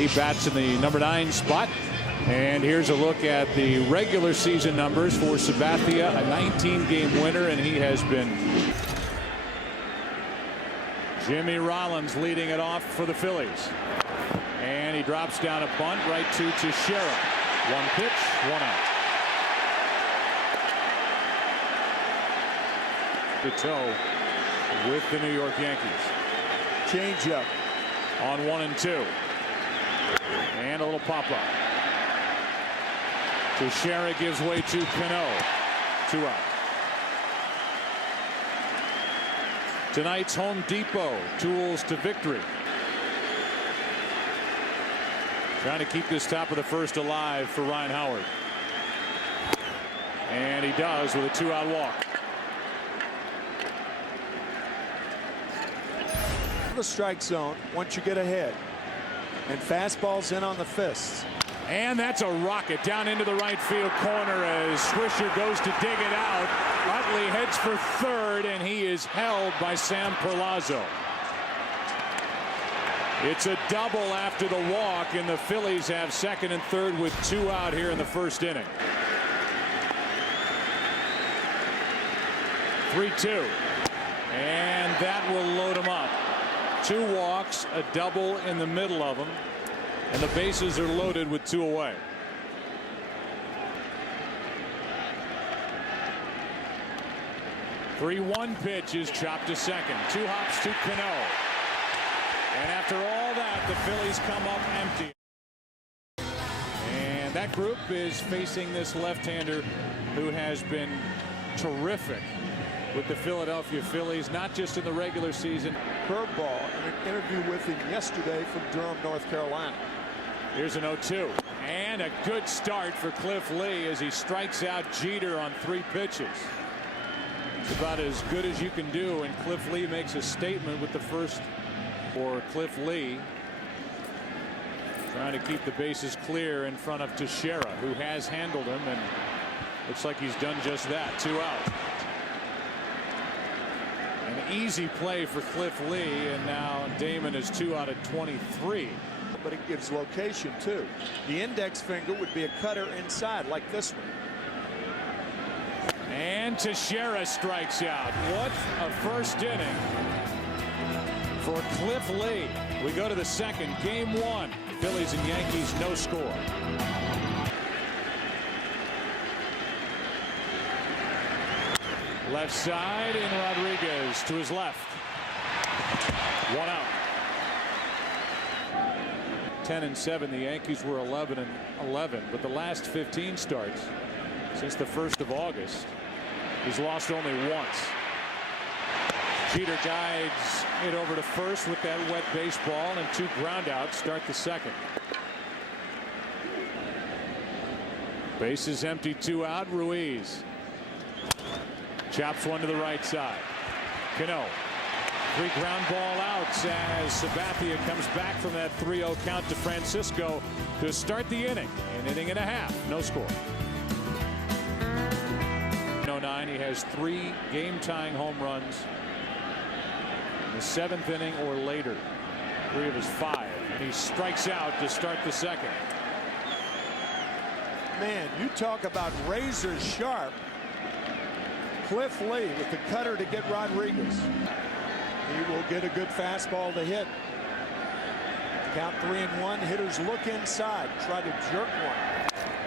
He bats in the number 9 spot. And here's a look at the regular season numbers for Sabathia, a 19-game winner, and he has been. Jimmy Rollins leading it off for the Phillies. And he drops down a bunt right to Teixeira. 1 pitch, 1 out. The toe with the New York Yankees. Changeup on 1 and 2. And a little pop-up. Teixeira gives way to Cano. 2 out. Tonight's Home Depot tools to victory. Trying to keep this top of the first alive for Ryan Howard. And he does with a 2-out walk. The strike zone once you get ahead. And fastballs in on the fists. And that's a rocket down into the right field corner as Swisher goes to dig it out. Utley heads for third, and he is held by Sam Perlazo. It's a double after the walk, and the Phillies have second and third with 2 out here in the first inning. 3-2. And that will load him up. 2 walks, a double in the middle of them, and the bases are loaded with 2 away. The 3-1 pitch is chopped to second. 2 hops to Cano. And after all that, the Phillies come up empty. And that group is facing this left-hander who has been terrific with the Philadelphia Phillies, not just in the regular season. Curveball in an interview with him yesterday from Durham, North Carolina. Here's an 0-2. And a good start for Cliff Lee as he strikes out Jeter on 3 pitches. It's about as good as you can do, and Cliff Lee makes a statement with the first for Cliff Lee. Trying to keep the bases clear in front of Teixeira, who has handled him, and looks like he's done just that. 2 out. An easy play for Cliff Lee, and now Damon is 2 out of 23. But it gives location too. The index finger would be a cutter inside like this one. And Teixeira strikes out. What a first inning for Cliff Lee. We go to the second, game 1. Phillies and Yankees, no score. Left side in Rodriguez to his left. 1 out. 10-7. The Yankees were 11-11, but the last 15 starts since the 1st of August, he's lost only once. Jeter guides it over to first with that wet baseball, and 2 groundouts start the second. Bases empty, 2 out. Ruiz chops one to the right side. Cano. 3 ground ball outs as Sabathia comes back from that 3-0 count to Francisco to start the inning. An inning and a half. No score. 09. He has 3 game-tying home runs in the 7th inning or later. 3 of his 5. And he strikes out to start the second. Man, you talk about razor sharp. Cliff Lee with the cutter to get Rodriguez. He will get a good fastball to hit. Count 3-1. Hitters look inside, try to jerk one.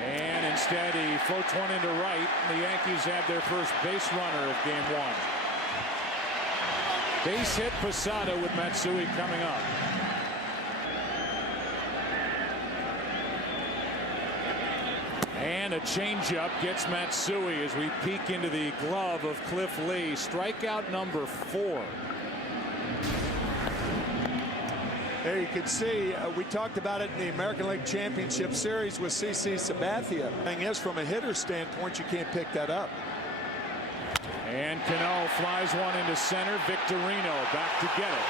And instead he floats one into right. The Yankees have their first base runner of game 1. Base hit Posada with Matsui coming up. And a changeup gets Matsui as we peek into the glove of Cliff Lee. Strikeout number 4. There you can see, we talked about it in the American League Championship Series with CC Sabathia. The thing is, from a hitter standpoint, you can't pick that up. And Cano flies one into center. Victorino back to get it.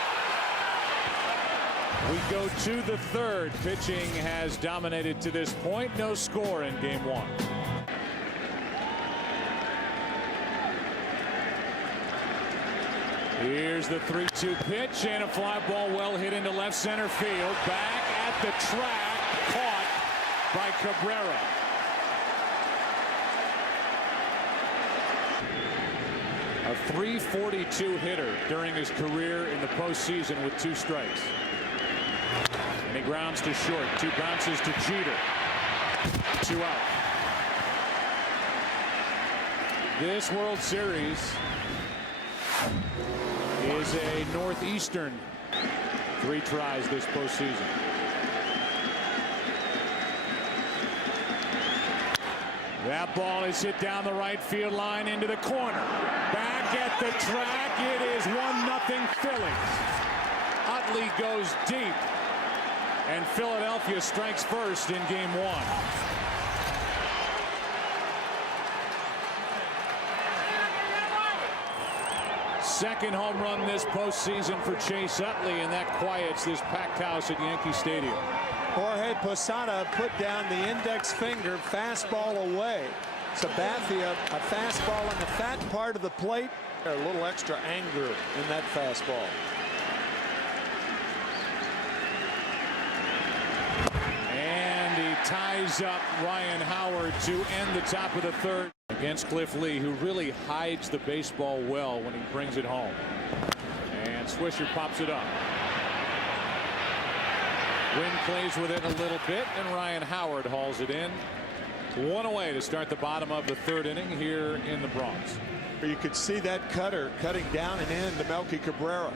We go to the third. Pitching has dominated to this point. No score in game 1. Here's the 3-2 pitch, and a fly ball well hit into left center field. Back at the track, caught by Cabrera. A .342 hitter during his career in the postseason with 2 strikes. And he grounds to short. 2 bounces to Jeter. 2 out. This World Series is a Northeastern. 3 tries this postseason. That ball is hit down the right field line into the corner. Back at the track. It is 1-0 Phillies. Utley goes deep. And Philadelphia strikes first in game 1. Second home run this postseason for Chase Utley, and that quiets this packed house at Yankee Stadium. Jorge Posada put down the index finger, fastball away. Sabathia, a fastball on the fat part of the plate. A little extra anger in that fastball. And he ties up Ryan Howard to end the top of the 3rd against Cliff Lee, who really hides the baseball well when he brings it home. And Swisher pops it up. Wynn plays with it a little bit, and Ryan Howard hauls it in. 1 away to start the bottom of the 3rd inning here in the Bronx. You could see that cutter cutting down and in to Melky Cabrera.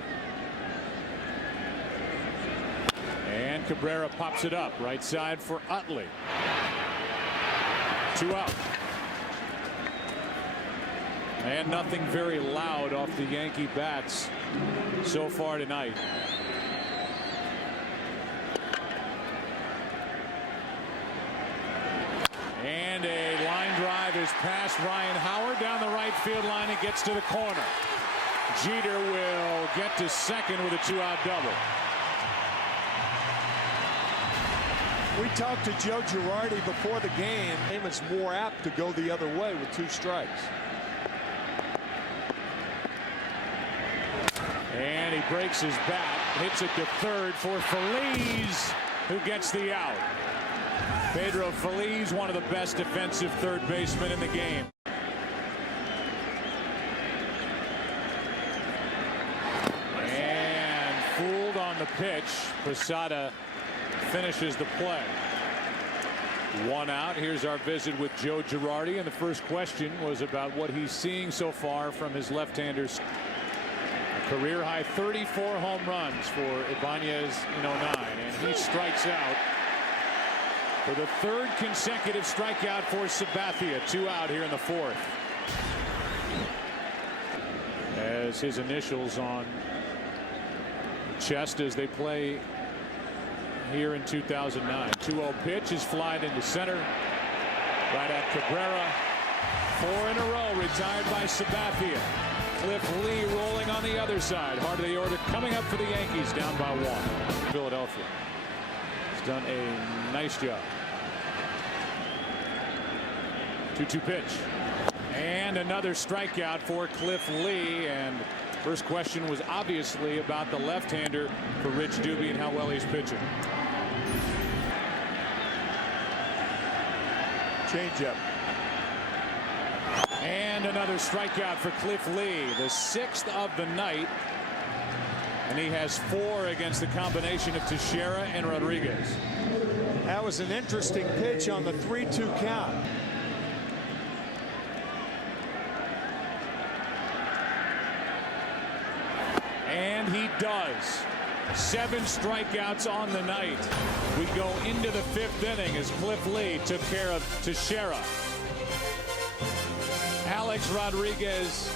And Cabrera pops it up right side for Utley. 2 out. And nothing very loud off the Yankee bats so far tonight. And a line drive is past Ryan Howard down the right field line. It gets to the corner. Jeter will get to second with a 2-out double. We talked to Joe Girardi before the game. It's more apt to go the other way with 2 strikes. And he breaks his bat, hits it to 3rd for Feliz, who gets the out. Pedro Feliz, one of the best defensive 3rd basemen in the game. And fooled on the pitch. Posada finishes the play. 1 out. Here's our visit with Joe Girardi, and the first question was about what he's seeing so far from his left-handers. A career high 34 home runs for Ibanez in 09, and he strikes out for the 3rd consecutive strikeout for Sabathia. 2 out here in the 4th. As his initials on chest as they play here in 2009. 2-0 pitch is flied into center. Right at Cabrera. 4 in a row retired by Sabathia. Cliff Lee rolling on the other side. Heart of the order coming up for the Yankees, down by 1. Philadelphia has done a nice job. 2-2 pitch. And another strikeout for Cliff Lee. And first question was obviously about the left-hander for Rich Doobie and how well he's pitching. Changeup. And another strikeout for Cliff Lee, the 6th of the night. And he has 4 against the combination of Teixeira and Rodriguez. That was an interesting pitch on the 3-2 count. And he does. 7 strikeouts on the night. We go into the 5th inning as Cliff Lee took care of Teixeira, Alex Rodriguez,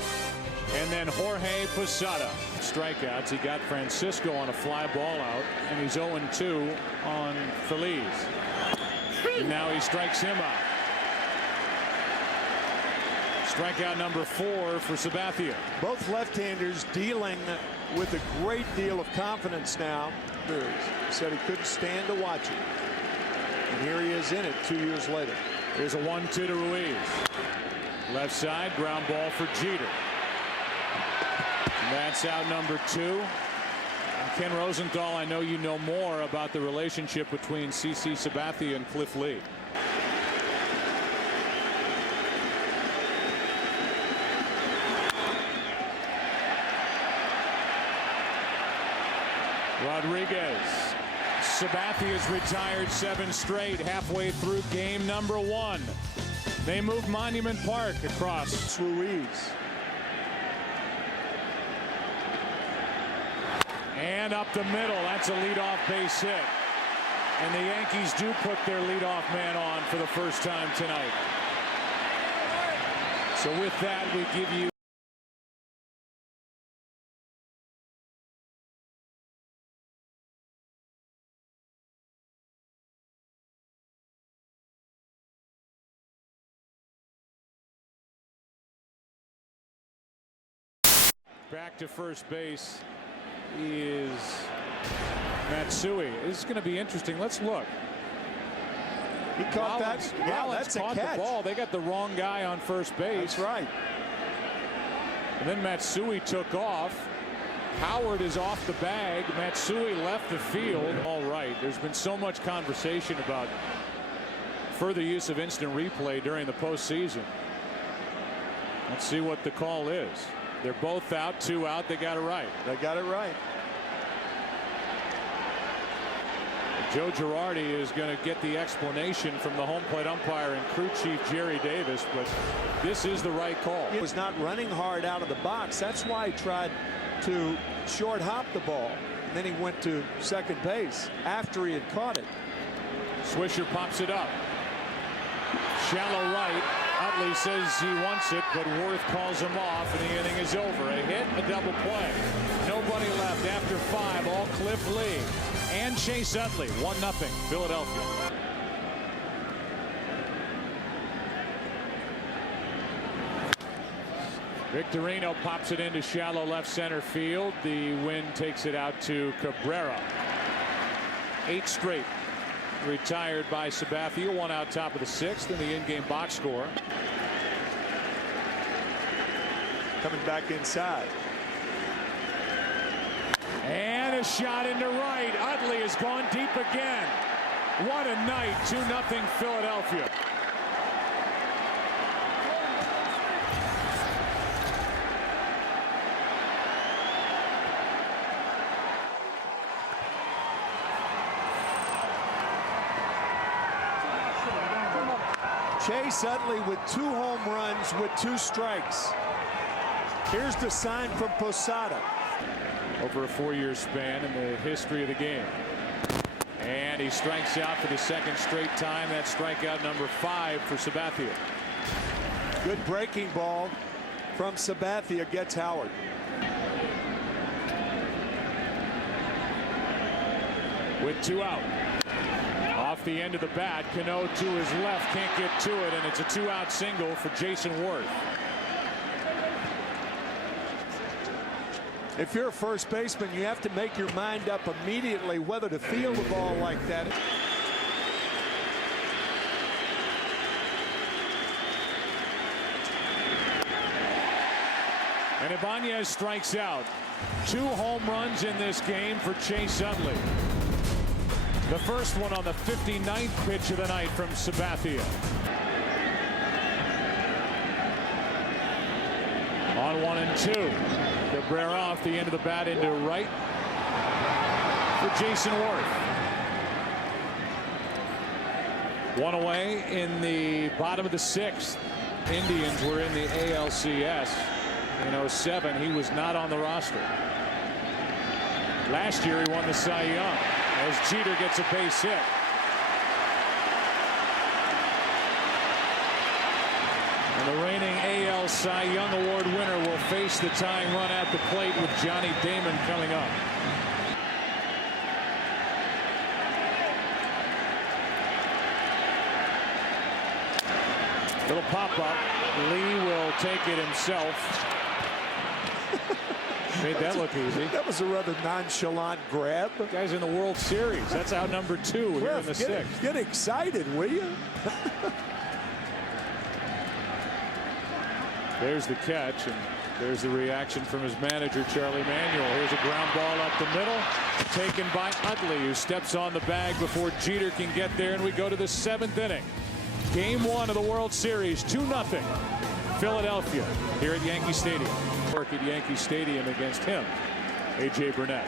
and then Jorge Posada. Strikeouts. He got Francisco on a fly ball out, and he's 0-2 on Feliz. And now he strikes him out. Strikeout number 4 for Sabathia. Both left-handers dealing with a great deal of confidence now. Said he couldn't stand to watch it. And here he is in it 2 years later. Here's a 1-2 to Ruiz. Left side, ground ball for Jeter. And that's out number 2. And Ken Rosenthal, I know you know more about the relationship between CC Sabathia and Cliff Lee. Rodriguez. Sabathia's retired 7 straight halfway through game number 1. They move Monument Park across. Ruiz. And up the middle. That's a leadoff base hit. And the Yankees do put their leadoff man on for the first time tonight. So with that, we give you back to first base is Matsui. This is going to be interesting. Let's look. He caught that. Yeah, that's a caught catch. The ball. They got the wrong guy on first base. That's right. And then Matsui took off. Howard is off the bag. Matsui left the field. All right. There's been so much conversation about further use of instant replay during the postseason. Let's see what the call is. They're both out, 2 out. They got it right. They got it right. Joe Girardi is going to get the explanation from the home plate umpire and crew chief Jerry Davis, but this is the right call. He was not running hard out of the box. That's why he tried to short hop the ball. And then he went to second base after he had caught it. Swisher pops it up. Shallow right. Utley says he wants it, but Worth calls him off, and the inning is over. A hit, a double play. Nobody left after 5. All Cliff Lee and Chase Utley. 1-0 Philadelphia. Victorino pops it into shallow left center field. The wind takes it out to Cabrera. 8 straight retired by Sabathia. 1 out top of the 6th in the in-game box score. Coming back inside. And a shot into right. Utley has gone deep again. What a night. 2-0 Philadelphia. Chase Utley with 2 home runs with 2 strikes. Here's the sign from Posada. Over a 4-year span in the history of the game. And he strikes out for the 2nd straight time. That's strikeout number 5 for Sabathia. Good breaking ball from Sabathia. Gets Howard. With 2 out. Off the end of the bat, Cano to his left, can't get to it, and it's a 2-out single for Jason Worth. If you're a first baseman, you have to make your mind up immediately whether to field the ball like that. And Ibanez strikes out. 2 home runs in this game for Chase Utley. The first one on the 59th pitch of the night from Sabathia. On 1 and 2. Cabrera off the end of the bat into right for Jason Worth. 1 away in the bottom of the 6th. Indians were in the ALCS in 07. He was not on the roster. Last year he won the Cy Young as Jeter gets a base hit. And the reigning AL Cy Young Award winner will face the tying run at the plate with Johnny Damon coming up. Little pop-up. Lee will take it himself. Made that look easy. That was a rather nonchalant grab. Guys in the World Series. That's out number 2 here in the 6th. Get excited, will you? There's the catch, and There's the reaction from his manager, Charlie Manuel. Here's a ground ball up the middle, taken by Utley, who steps on the bag before Jeter can get there, and we go to the 7th inning. Game 1 of the World Series, 2-0. Philadelphia here at Yankee Stadium. York at Yankee Stadium against him, A.J. Burnett.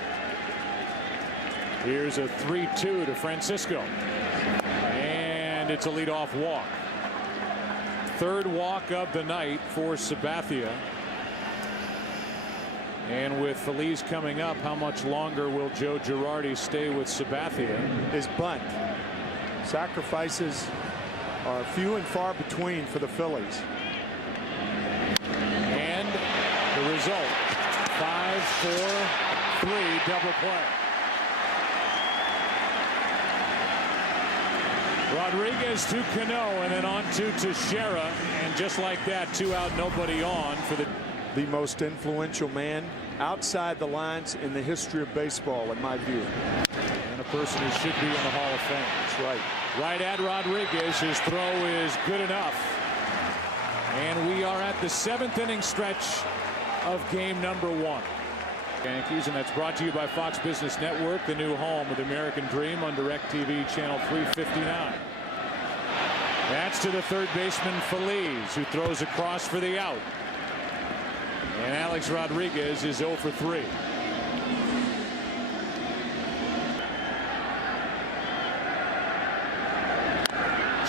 Here's a 3-2 to Francisco, and it's a leadoff walk. 3rd walk of the night for Sabathia. And with Feliz coming up, how much longer will Joe Girardi stay with Sabathia? His bunt. Sacrifices are few and far between for the Phillies. And the result, 5-4-3 double play. Rodriguez to Cano, and then on to Teixeira, and just like that, 2 out, nobody on for the most influential man outside the lines in the history of baseball, in my view. And a person who should be in the Hall of Fame. That's right. Right at Rodriguez. His throw is good enough. And we are at the 7th inning stretch of game number 1. Yankees, and that's brought to you by Fox Business Network, the new home of the American Dream on DirecTV channel 359. That's to the 3rd baseman Feliz, who throws across for the out. And Alex Rodriguez is 0 for 3.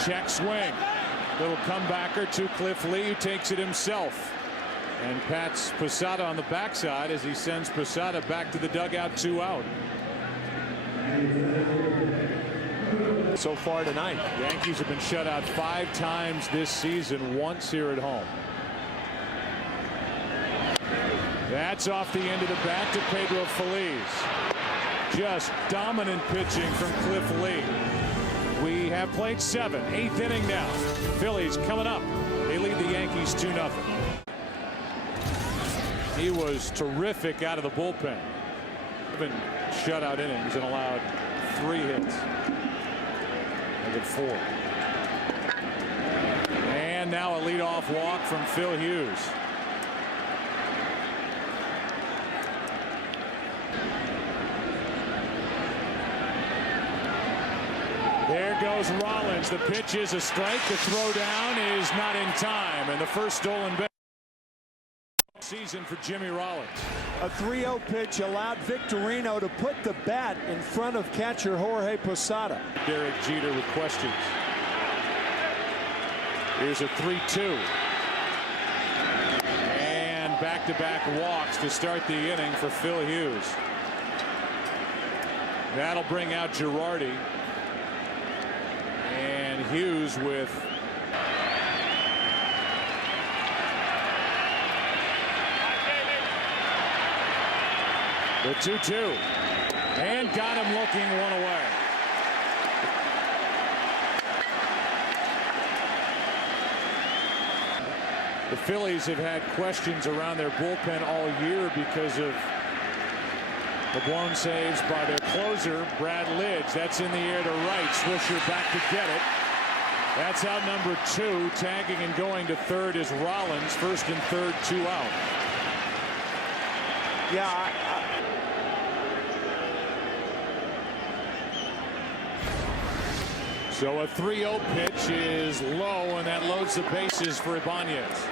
Check swing. Little comebacker to Cliff Lee, who takes it himself. And pats Posada on the backside as he sends Posada back to the dugout, 2 out. So far tonight, Yankees have been shut out 5 times this season, once here at home. That's off the end of the bat to Pedro Feliz. Just dominant pitching from Cliff Lee. We have played 7, 8th inning now. Phillies coming up. They lead the Yankees 2-0. He was terrific out of the bullpen. 7 shutout innings and allowed 3 hits. And 4. And now a leadoff walk from Phil Hughes. There goes Rollins. The pitch is a strike. The throw down is not in time, and the first stolen base season for Jimmy Rollins. A 3-0 pitch allowed Victorino to put the bat in front of catcher Jorge Posada. Derek Jeter with questions. Here's a 3-2. And back-to-back walks to start the inning for Phil Hughes. That'll bring out Girardi. And Hughes with the 2-2, and got him looking 1 away. The Phillies have had questions around their bullpen all year because of the blown saves by their closer, Brad Lidge. That's in the air to right. Swisher back to get it. That's out number 2. Tagging and going to 3rd is Rollins. 1st and 3rd, 2 out. Yeah. So a 3-0 pitch is low, and that loads the bases for Ibanez.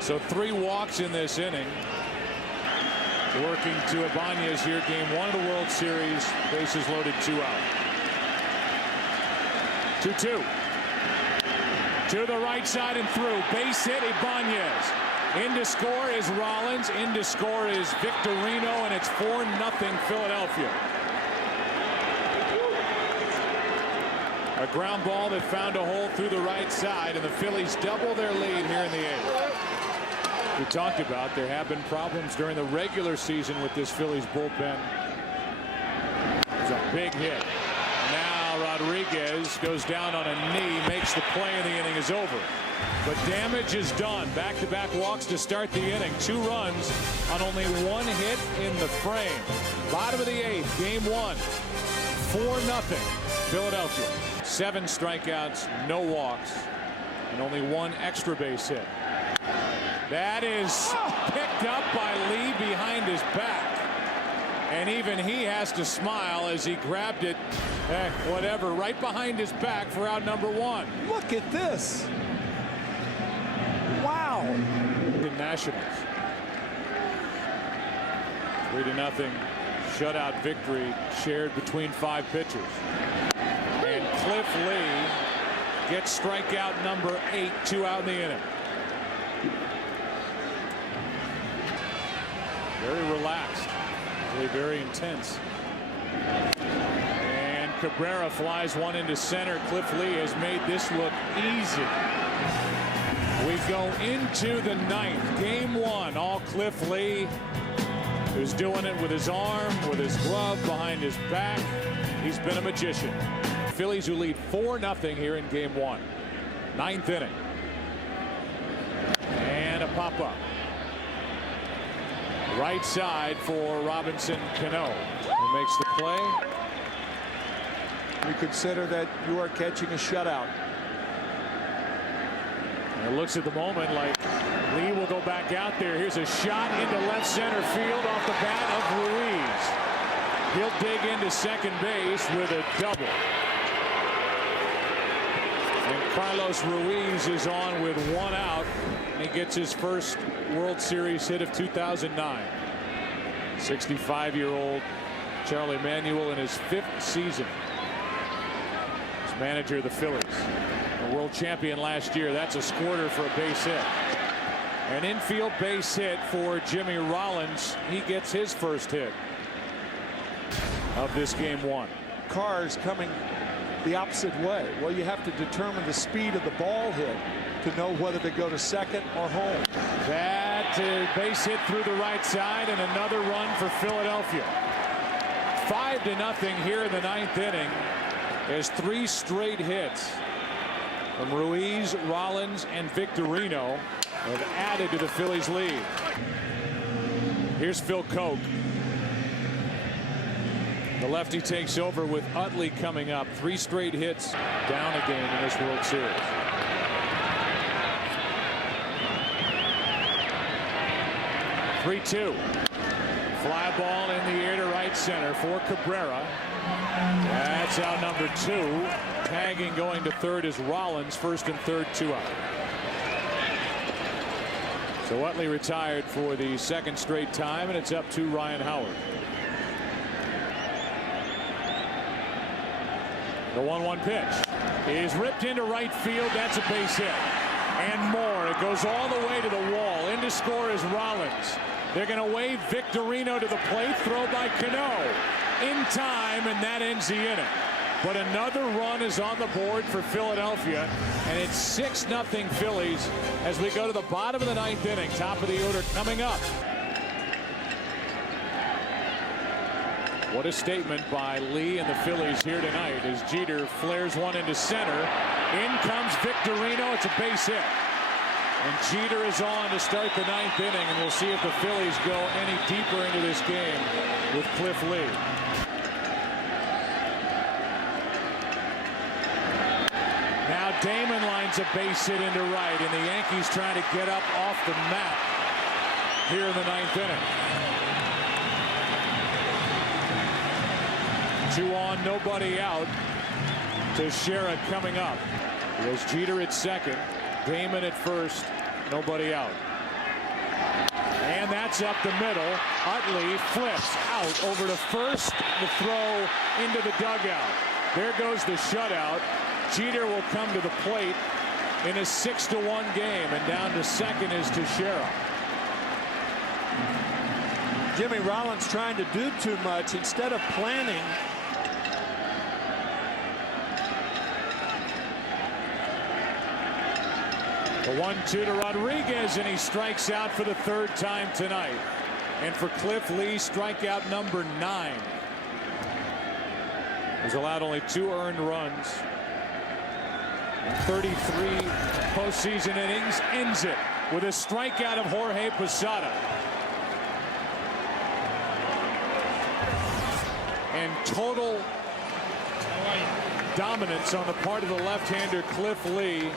So 3 walks in this inning. Working to Ibanez here, game 1 of the World Series. Bases loaded, 2 out. 2-2. To the right side and through. Base hit, Ibanez. In to score is Rollins. In to score is Victorino, and it's 4-0 Philadelphia. A ground ball that found a hole through the right side, and the Phillies double their lead here in the 8th. We talked about there have been problems during the regular season with this Phillies bullpen. It's a big hit. Now Rodriguez goes down on a knee, makes the play, and the inning is over. But damage is done. Back-to-back walks to start the inning. 2 runs on only 1 hit in the frame. Bottom of the 8th, game 1. 4-0 Philadelphia. 7 strikeouts, no walks. and only one extra base hit. That is picked up by Lee behind his back. And even he has to smile as he grabbed it, whatever, right behind his back for out number 1. Look at this. Wow. The Nationals. 3-0 shutout victory shared between 5 pitchers. And Cliff Lee gets strikeout number 8, 2 out in the inning. Very relaxed, really very intense. And Cabrera flies one into center. Cliff Lee has made this look easy. We go into the 9th, game 1. All Cliff Lee, who's doing it with his arm, with his glove behind his back. He's been a magician. Phillies who lead 4-0 here in game 1. 9th inning. And a pop-up. Right side for Robinson Cano, who makes the play. You consider that you are catching a shutout. And it looks at the moment like Lee will go back out there. Here's a shot into left center field off the bat of Ruiz. He'll dig into second base with a double. And Carlos Ruiz is on with 1 out. And he gets his first World Series hit of 2009. 65-year-old Charlie Manuel in his 5th season as manager of the Phillies. A world champion last year. That's a squirter for a base hit. An infield base hit for Jimmy Rollins. He gets his first hit of this game 1. Cars coming the opposite way. Well, you have to determine the speed of the ball hit to know whether to go to second or home. That base hit through the right side, and another run for Philadelphia. 5-0 here in the 9th inning as 3 straight hits from Ruiz, Rollins, and Victorino have added to the Phillies' lead. Here's Phil Koch. The lefty takes over with Utley coming up. 3 straight hits down a game in this World Series. Three-two. Fly ball in the air to right center for Cabrera. That's out number 2. Tagging going to third is Rollins. First and third, 2 out. So Utley retired for the 2nd straight time, and it's up to Ryan Howard. The 1-1 pitch is ripped into right field. That's a base hit. And more. It goes all the way to the wall. In to score is Rollins. They're going to wave Victorino to the plate. Throw by Cano. In time, and that ends the inning. But another run is on the board for Philadelphia. And it's 6-0 Phillies as we go to the bottom of the 9th inning. Top of the order coming up. What a statement by Lee and the Phillies here tonight as Jeter flares one into center. In comes Victorino. It's a base hit. And Jeter is on to start the 9th inning, and we'll see if the Phillies go any deeper into this game with Cliff Lee. Now Damon lines a base hit into right, and the Yankees trying to get up off the mat here in the 9th inning. 2 on, nobody out. Teixeira coming up. There's Jeter at second. Damon at first. Nobody out. And that's up the middle. Utley flips out over to first. The throw into the dugout. There goes the shutout. Jeter will come to the plate in a 6-1 game. And down to second is Teixeira. Jimmy Rollins trying to do too much instead of planning. The 1-2 to Rodriguez, and he strikes out for the 3rd time tonight. And for Cliff Lee, strikeout number 9. He's allowed only 2 earned runs. 33 postseason innings, ends it with a strikeout of Jorge Posada. And total dominance on the part of the left-hander Cliff Lee.